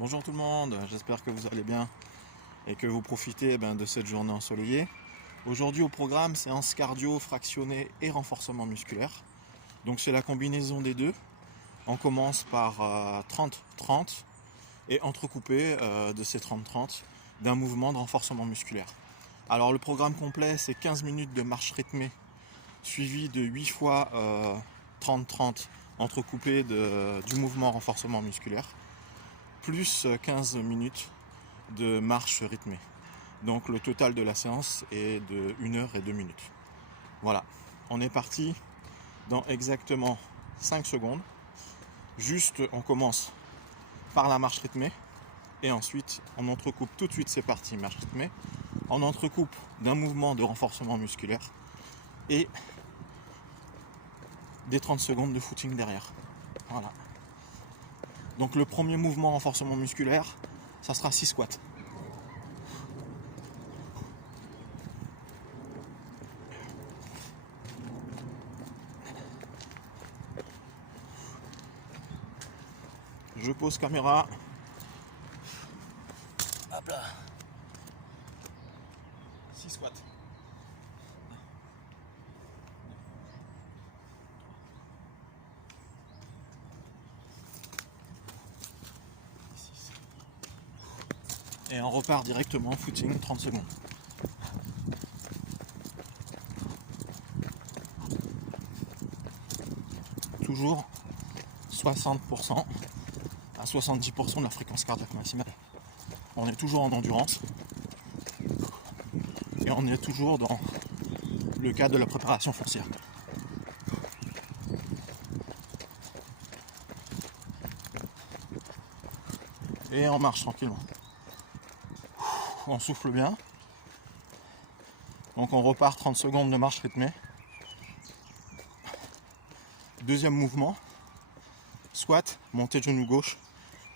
Bonjour tout le monde, j'espère que vous allez bien et que vous profitez de cette journée ensoleillée. Aujourd'hui au programme, séance cardio, fractionnée et renforcement musculaire. Donc c'est la combinaison des deux. On commence par 30-30 et entrecoupé de ces 30-30 d'un mouvement de renforcement musculaire. Alors le programme complet, c'est 15 minutes de marche rythmée suivi de 8 fois 30-30 entrecoupé du mouvement renforcement musculaire, plus 15 minutes de marche rythmée. Donc le total de la séance est de 1 heure et 2 minutes. Voilà, on est parti dans exactement 5 secondes. Juste, on commence par la marche rythmée et ensuite on entrecoupe tout de suite ces parties marche rythmée. On entrecoupe d'un mouvement de renforcement musculaire et des 30 secondes de footing derrière. Voilà. Donc le premier mouvement renforcement musculaire, ça sera 6 squats. Je pose caméra. Hop là. 6 squats. Et on repart directement footing 30 secondes. Toujours 60% à 70% de la fréquence cardiaque maximale. On est toujours en endurance et on est toujours dans le cadre de la préparation foncière. Et on marche tranquillement. On souffle bien. Donc on repart 30 secondes de marche rythmée. Deuxième mouvement, squat, montée de genou gauche,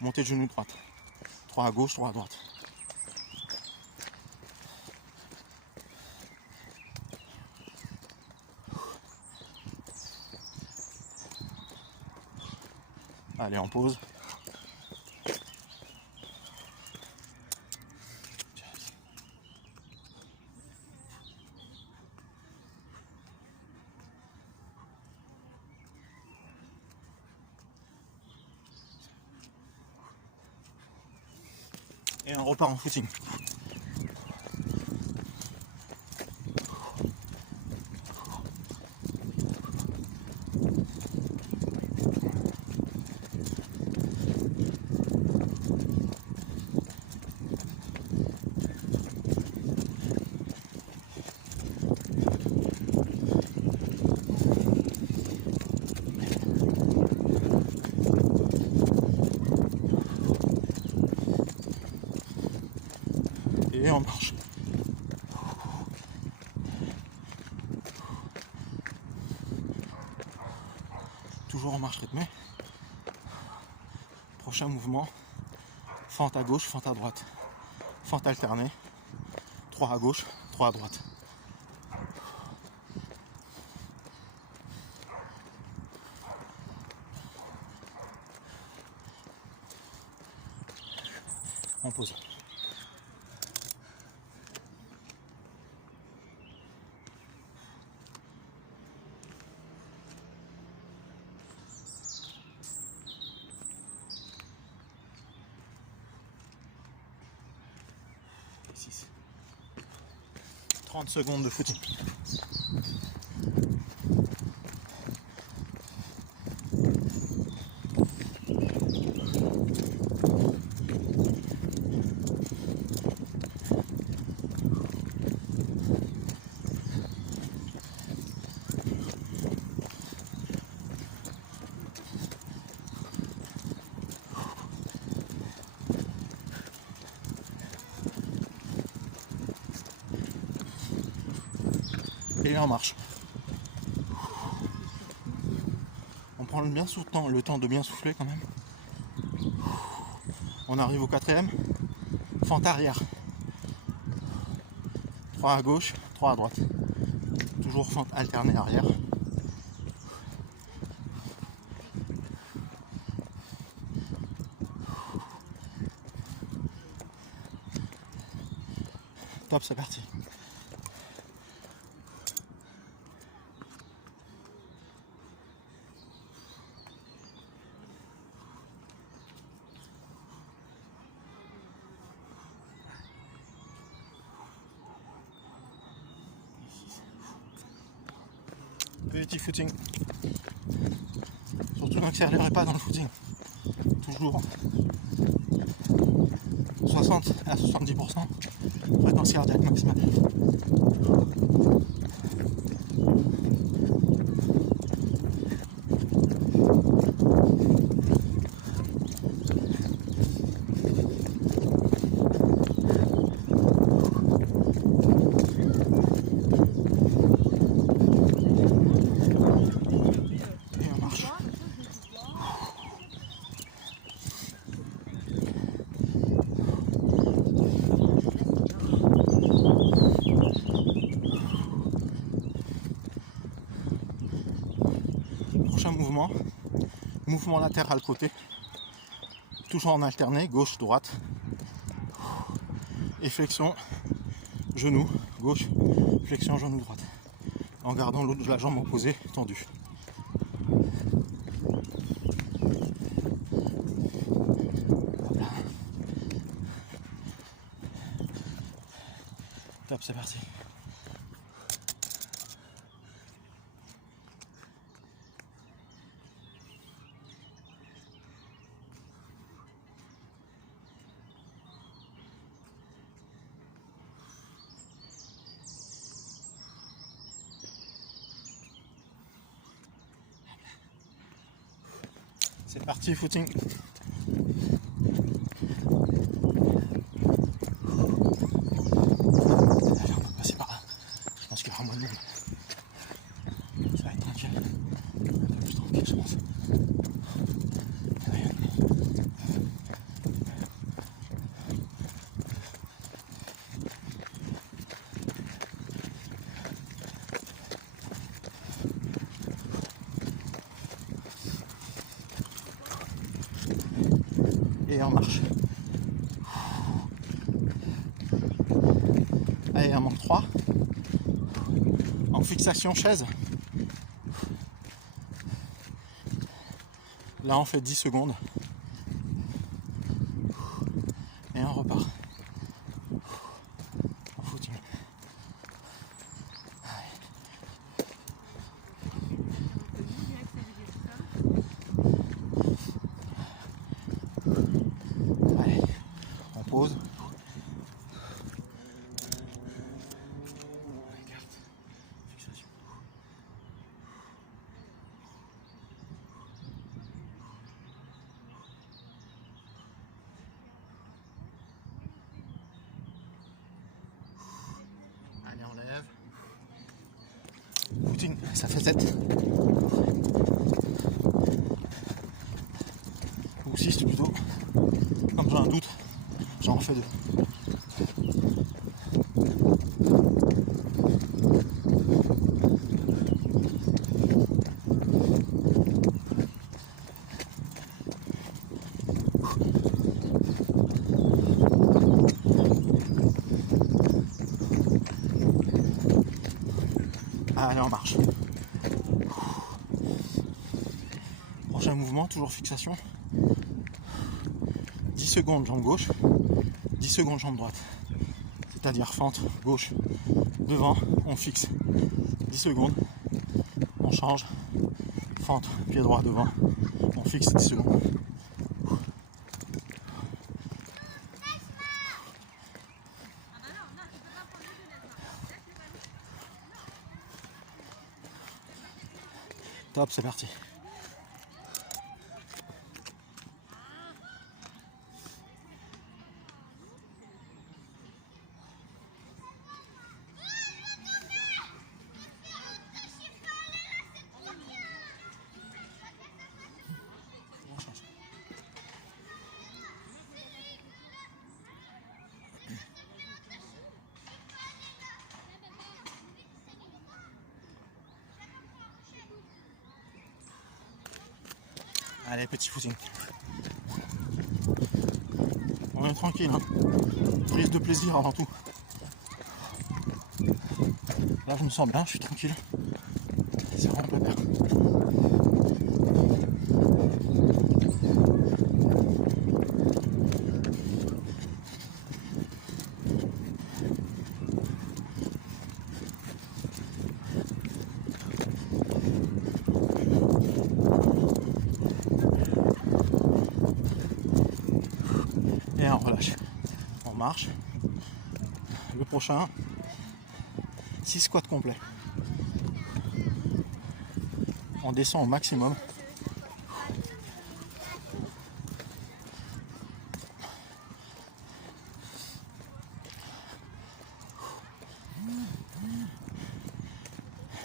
montée de genou droite. 3 à gauche, 3 à droite. Allez, on pose. Et on repart en footing. Et on marche. Toujours en marche rythmée. Prochain mouvement, fente à gauche, fente à droite. Fente alternée. 3 à gauche, 3 à droite. On pose. Et 6. 30 secondes de footing. Et on marche. On prend bien le temps de bien souffler quand même. On arrive au 4e. Fente arrière. 3 à gauche, 3 à droite. Toujours fente alternée arrière. Top, c'est parti. Petit footing. Surtout n'accélérez pas dans le footing. Toujours 60 à 70% fréquence cardiaque maximale. Prochain mouvement latéral côté, toujours en alterné, gauche, droite, et flexion, genou, gauche, flexion, genou, droite, en gardant la jambe opposée tendue. Voilà. Top, c'est parti. C'est parti, footing. Allez, on va passer par là. Je pense qu'il y aura moins de monde. Ça va être tranquille. Un peu plus tranquille, je pense. Et en marche. Allez, il en manque 3. En fixation chaise. Là, on fait 10 secondes. Et on repart. En footing. Allez, on pose. Allez, on lève. Footing, ça fait 7. Ou 6 plutôt. Comme j'ai un doute, j'en refais 2. Allez, on marche. Prochain mouvement, toujours fixation. 10 secondes jambe gauche, 10 secondes jambe droite. C'est-à-dire fente gauche devant, on fixe 10 secondes, on change, fente pied droit devant, on fixe 10 secondes. Top, c'est parti. Allez, petit footing. On est tranquille, hein. Prise de plaisir avant tout. Là, je me sens bien, je suis tranquille. C'est vraiment pas bien. Et on relâche. On marche. Le prochain, 6 squats complets. On descend au maximum.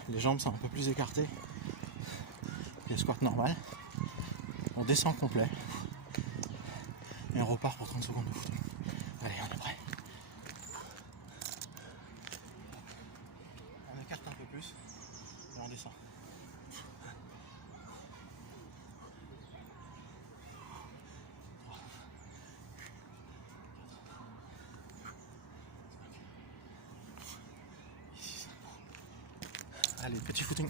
Les jambes sont un peu plus écartées. Les squats normales. On descend complet. Et on repart pour 30 secondes de footing. Allez, on est prêt. On écarte un peu plus et on descend. Allez, petit footing.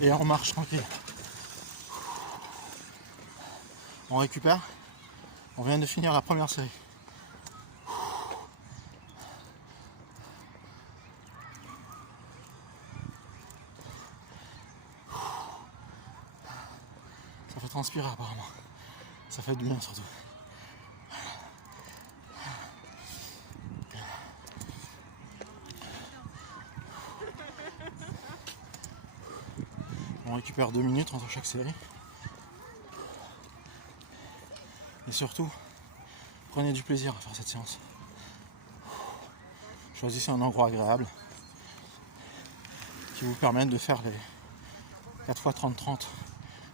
Et on marche tranquille. On récupère. On vient de finir la première série. Ça fait transpirer apparemment. Ça fait du bien surtout. On récupère 2 minutes entre chaque série. Et surtout, prenez du plaisir à faire cette séance. Choisissez un endroit agréable qui vous permette de faire les 4 x 30-30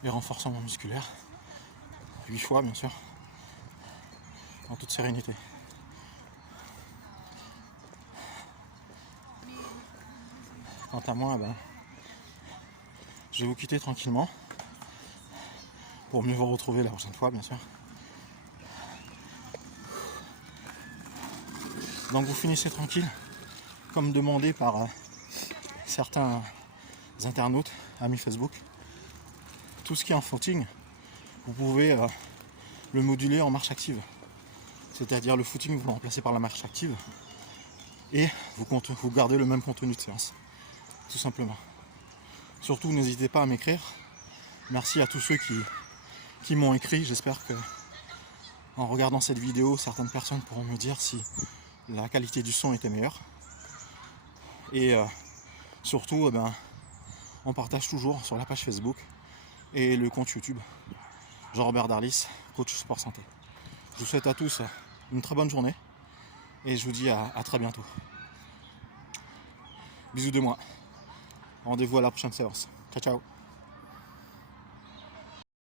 les renforcements musculaires. 8 fois bien sûr, en toute sérénité. Quant à moi, je vais vous quitter tranquillement pour mieux vous retrouver la prochaine fois bien sûr. Donc vous finissez tranquille, comme demandé par certains internautes, amis Facebook. Tout ce qui est en footing, vous pouvez le moduler en marche active. C'est-à-dire le footing, vous le remplacez par la marche active et vous gardez le même contenu de séance. Tout simplement. Surtout, n'hésitez pas à m'écrire. Merci à tous ceux qui m'ont écrit. J'espère que en regardant cette vidéo, certaines personnes pourront me dire si la qualité du son était meilleure. Et surtout, on partage toujours sur la page Facebook et le compte YouTube. Jean-Robert Darlis, coach sport santé. Je vous souhaite à tous une très bonne journée et je vous dis à très bientôt. Bisous de moi. Rendez-vous à la prochaine séance. Ciao ciao.